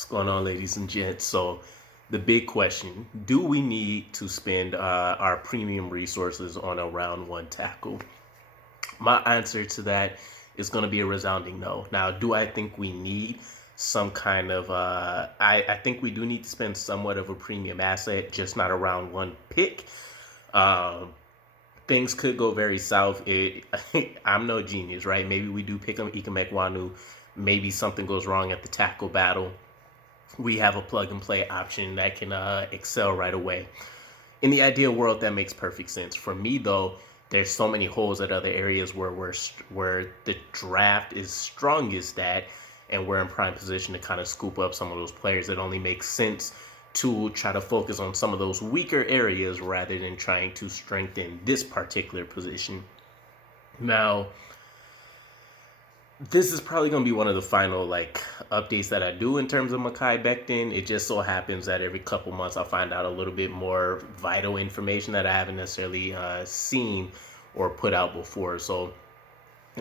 What's going on, ladies and gents? So, the big question, do we need to spend our premium resources on a round one tackle? My answer to that is going to be a resounding no. Now, do I think we need some kind of, I think we do need to spend somewhat of a premium asset, just not a round one pick. Um, Things could go very south. I'm no genius, right? Maybe we do pick him Ike. Maybe something goes wrong at the tackle battle. We have a plug and play option that can excel right away. In the ideal world, that makes perfect sense. For me, though, there's so many holes at other areas where the draft is strongest at, and we're in prime position to kind of scoop up some of those players. It only makes sense to try to focus on some of those weaker areas rather than trying to strengthen this particular position. Now, this is probably going to be one of the final updates that I do in terms of Mekhi Becton. It just so happens that every couple months I'll find out a little bit more vital information that I haven't necessarily seen or put out before. So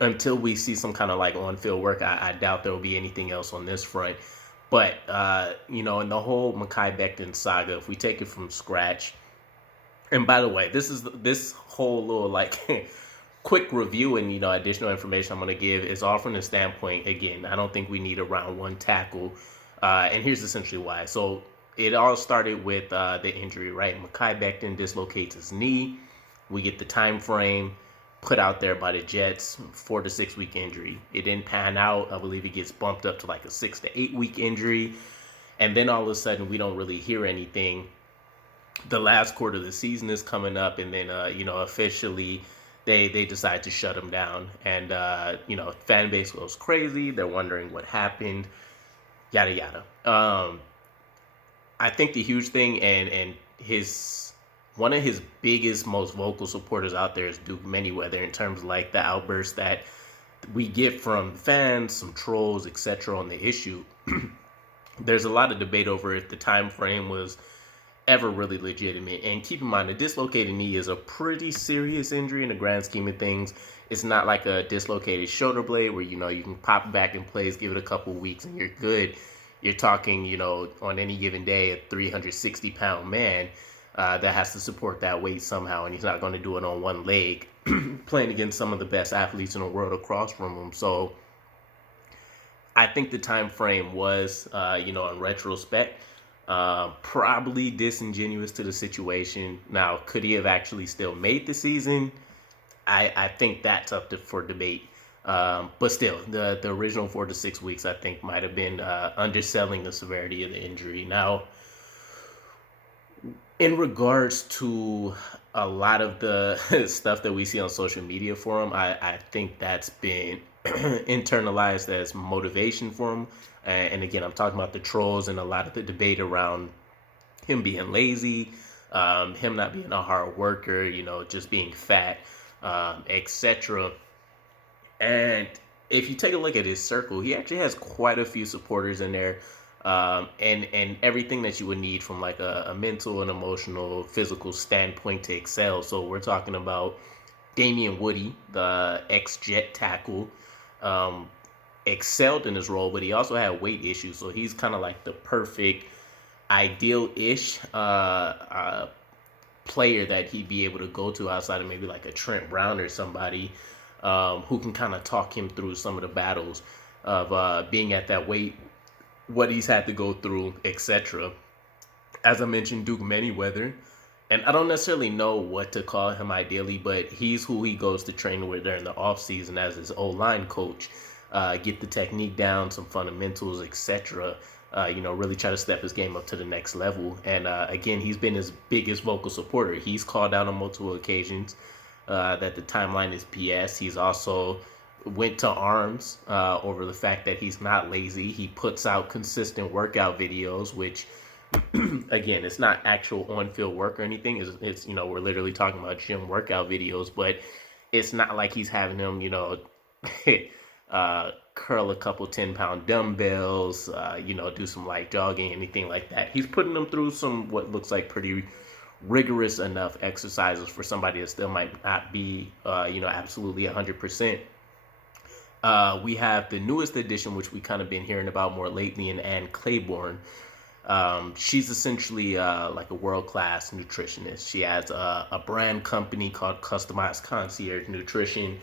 until we see some kind of on-field work, I doubt there will be anything else on this front. But in the whole Mekhi Becton saga, if we take it from scratch, and by the way, this whole little quick review and additional information I'm going to give is all from the standpoint, again, I don't think we need a round one tackle, and here's essentially why. So it all started with the injury, right? Mekhi Becton dislocates his knee. We get the time frame put out there by the Jets, 4 to 6 week injury. It didn't pan out. I believe it gets bumped up to a 6 to 8 week injury, and then all of a sudden we don't really hear anything. The last quarter of the season is coming up, and then officially they decide to shut him down, and fan base goes crazy. They're wondering what happened, yada yada. I think the huge thing, and his one of his biggest, most vocal supporters out there is Duke Manyweather, in terms of the outbursts that we get from fans, some trolls, etc. on the issue. There's a lot of debate over if the time frame was ever really legitimate. And keep in mind, a dislocated knee is a pretty serious injury in the grand scheme of things. It's not like a dislocated shoulder blade where you can pop back in place, give it a couple weeks, and you're good. You're talking, on any given day, a 360-pound man that has to support that weight somehow, and he's not going to do it on one leg, playing against some of the best athletes in the world across from him. So I think the time frame was, in retrospect, probably disingenuous to the situation. Now, could he have actually still made the season? I think that's up for debate. But still, the original 4 to 6 weeks, I think, might have been underselling the severity of the injury. Now, in regards to a lot of the stuff that we see on social media for him, I think that's been internalized as motivation for him. And again, I'm talking about the trolls and a lot of the debate around him being lazy, him not being a hard worker, just being fat, etc. And if you take a look at his circle, he actually has quite a few supporters in there, and everything that you would need from a mental and emotional, physical standpoint to excel. So we're talking about Damian Woody, the ex-Jet tackle, excelled in his role, but he also had weight issues. So he's kind of the perfect, ideal-ish player that he'd be able to go to outside of maybe a Trent Brown or somebody who can kind of talk him through some of the battles of being at that weight, what he's had to go through, etc. As I mentioned, Duke Manyweather, and I don't necessarily know what to call him ideally, but he's who he goes to train with during the offseason as his O-line coach. Get the technique down, some fundamentals, etc. Really try to step his game up to the next level. And again, he's been his biggest vocal supporter. He's called out on multiple occasions that the timeline is BS. He's also went to arms over the fact that he's not lazy. He puts out consistent workout videos, which again, it's not actual on-field work or anything. It's we're literally talking about gym workout videos, but it's not like he's having them, curl a couple 10-pound dumbbells, do some light jogging, anything like that. He's putting them through some what looks like pretty rigorous enough exercises for somebody that still might not be, absolutely 100%. We have the newest addition, which we kind of been hearing about more lately, in Ann Claiborne. She's essentially like a world-class nutritionist. She has a brand company called Customized Concierge Nutrition.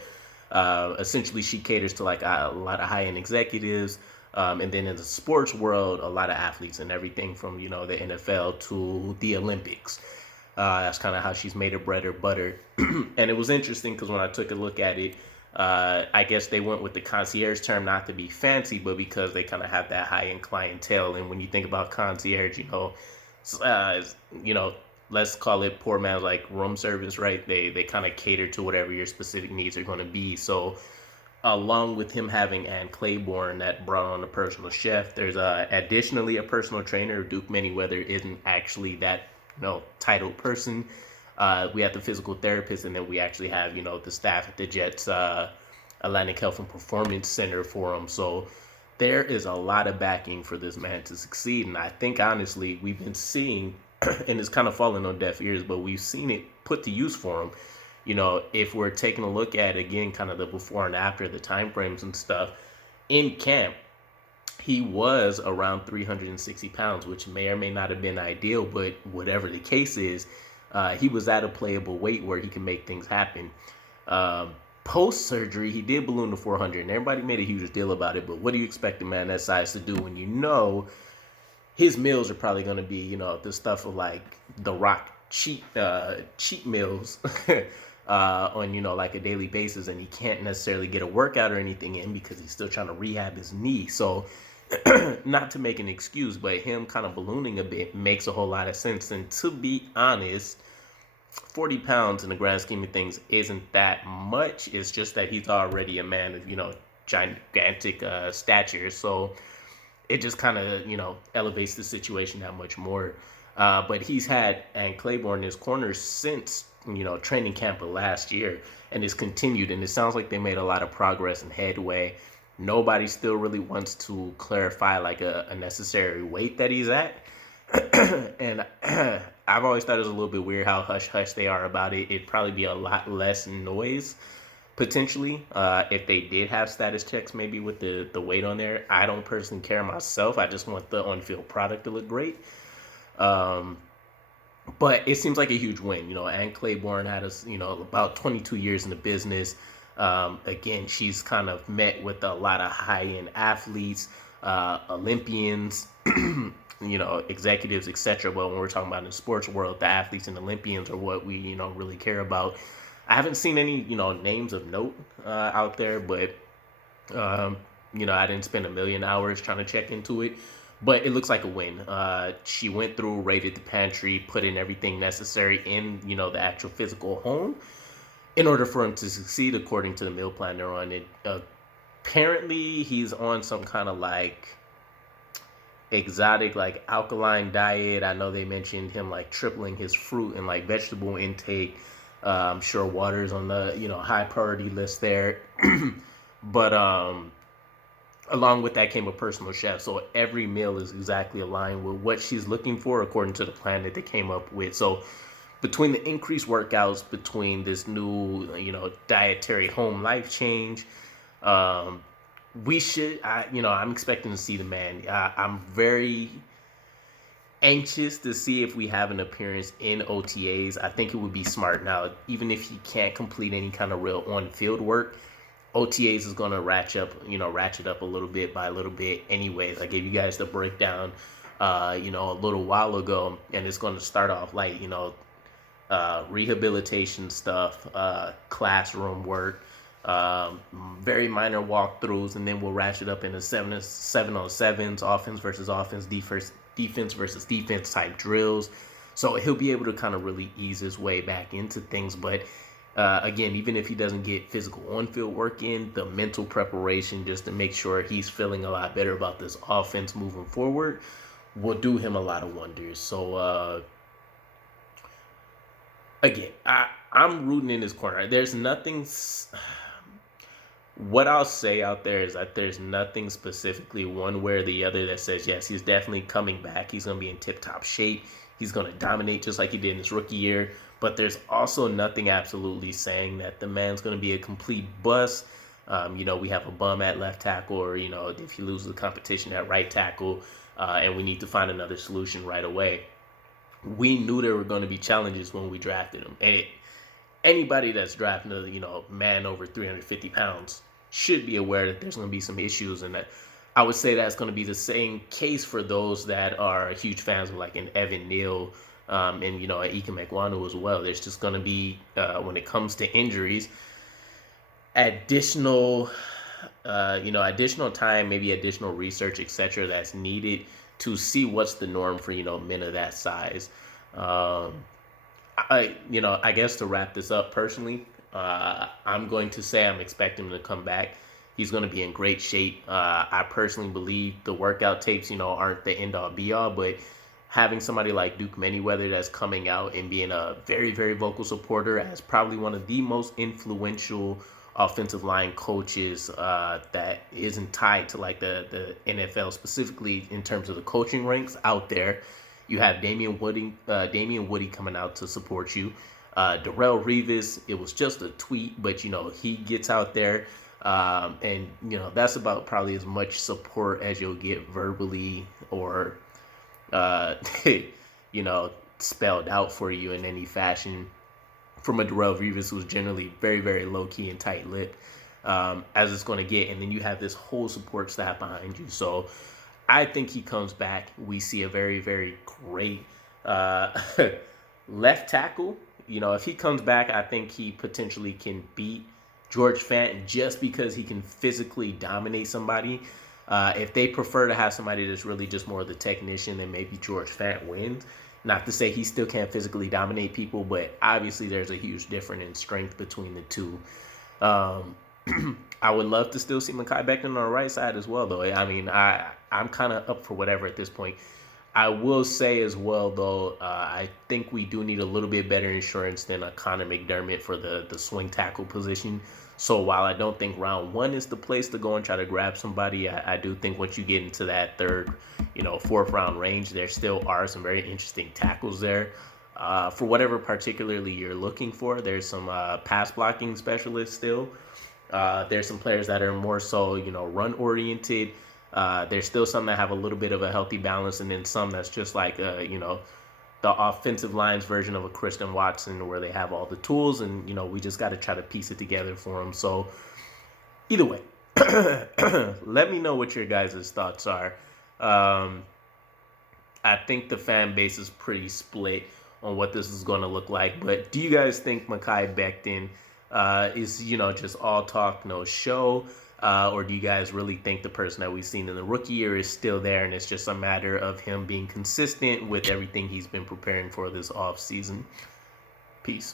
Essentially, she caters to like a lot of high-end executives, and then in the sports world, a lot of athletes and everything from the NFL to the Olympics. That's kind of how she's made her bread or butter. And it was interesting because when I took a look at it, I guess they went with the concierge term not to be fancy, but because they kind of have that high-end clientele. And when you think about concierge, uh, you know, let's call it poor man's like room service, right? They kind of cater to whatever your specific needs are going to be. So along with him having Ann Claiborne that brought on a personal chef, there's additionally a personal trainer. Duke Manyweather isn't actually that titled person. We have the physical therapist, and then we actually have the staff at the Jets Atlantic Health and Performance Center for him. So there is a lot of backing for this man to succeed, and I think honestly we've been seeing, and it's kind of falling on deaf ears, but we've seen it put to use for him. If we're taking a look at again kind of the before and after, the time frames and stuff in camp, he was around 360 pounds, which may or may not have been ideal, but whatever the case is, he was at a playable weight where he can make things happen. Post surgery, he did balloon to 400, and everybody made a huge deal about it. But what do you expect a man that size to do when his meals are probably going to be the stuff of like The Rock cheat meals on like a daily basis, and he can't necessarily get a workout or anything in because he's still trying to rehab his knee. So not to make an excuse, but him kind of ballooning a bit makes a whole lot of sense. And to be honest, 40 pounds in the grand scheme of things isn't that much. It's just that he's already a man of gigantic stature, so it just kind of elevates the situation that much more. But he's had Ann Claiborne in his corner since training camp of last year, and it's continued, and it sounds like they made a lot of progress and headway. Nobody still really wants to clarify like a necessary weight that he's at. And I've always thought it was a little bit weird how hush-hush they are about it. It'd probably be a lot less noise, potentially, if they did have status checks maybe with the weight on there. I don't personally care myself. I just want the on-field product to look great. But it seems like a huge win. Ann Claiborne had us, about 22 years in the business. Again, she's kind of met with a lot of high-end athletes, Olympians, executives, etc. But when we're talking about in the sports world, the athletes and Olympians are what we, really care about. I haven't seen any, names of note out there, but, I didn't spend a million hours trying to check into it. But it looks like a win. She went through, raided the pantry, put in everything necessary in, the actual physical home in order for him to succeed according to the meal plan they're on. It apparently he's on some kind of like exotic like alkaline diet. I know they mentioned him like tripling his fruit and like vegetable intake. I'm sure water's on the high priority list there. But along with that came a personal chef, so every meal is exactly aligned with what she's looking for according to the plan that they came up with. So between the increased workouts, between this new dietary home life change, we should I'm expecting to see the man. I'm very anxious to see if we have an appearance in OTAs. I think it would be smart. Now, even if he can't complete any kind of real on-field work, OTAs is going to ratchet up a little bit by a little bit anyways. I gave you guys the breakdown, a little while ago, and it's going to start off like, rehabilitation stuff, classroom work, very minor walkthroughs, and then we'll ratchet up into 7-on-7s, offense versus offense, defense versus defense type drills. So he'll be able to kind of really ease his way back into things. But again, even if he doesn't get physical on-field work in, the mental preparation just to make sure he's feeling a lot better about this offense moving forward will do him a lot of wonders. So again, I'm rooting in his corner. There's nothing. What I'll say out there is that there's nothing specifically one way or the other that says, yes, he's definitely coming back. He's going to be in tip-top shape. He's going to dominate just like he did in his rookie year. But there's also nothing absolutely saying that the man's going to be a complete bust. We have a bum at left tackle, or, if you lose the competition at right tackle, and we need to find another solution right away. We knew there were going to be challenges when we drafted him. And anybody that's drafting a, man over 350 pounds should be aware that there's going to be some issues, and that I would say that's going to be the same case for those that are huge fans of like an Evan Neal, and an Ike Mekwanu as well. There's just going to be, when it comes to injuries, additional time, maybe additional research, etc., that's needed to see what's the norm for men of that size. I guess to wrap this up, personally, I'm going to say I'm expecting him to come back. He's going to be in great shape. I personally believe the workout tapes, aren't the end all be all, but having somebody like Duke Manyweather that's coming out and being a very, very vocal supporter as probably one of the most influential offensive line coaches that isn't tied to like the NFL specifically in terms of the coaching ranks out there. You have Damian Woody coming out to support you. Darrelle Revis, it was just a tweet, but he gets out there, and that's about probably as much support as you'll get verbally or spelled out for you in any fashion from a Darrelle Revis, who's generally very, very low-key and tight-lipped, as it's going to get. And then you have this whole support staff behind you. So I think he comes back. We see a very, very great left tackle. If he comes back, I think he potentially can beat George Fant just because he can physically dominate somebody. If they prefer to have somebody that's really just more of the technician, then maybe George Fant wins. Not to say he still can't physically dominate people, but obviously there's a huge difference in strength between the two. I would love to still see Mekhi Becton on the right side as well, though. I mean, I'm kind of up for whatever at this point. I will say as well, though, I think we do need a little bit better insurance than a Connor McDermott for the swing tackle position. So while I don't think round one is the place to go and try to grab somebody, I do think once you get into that third, fourth round range, there still are some very interesting tackles there. For whatever particularly you're looking for, there's some pass blocking specialists still. There's some players that are more so, run oriented. There's still some that have a little bit of a healthy balance, and then some that's just like, the offensive line's version of a Christian Watson, where they have all the tools, and we just got to try to piece it together for them. So either way, let me know what your guys' thoughts are. I think the fan base is pretty split on what this is going to look like, but do you guys think Mekhi Becton is just all talk, no show? Or do you guys really think the person that we've seen in the rookie year is still there, and it's just a matter of him being consistent with everything he's been preparing for this offseason? Peace.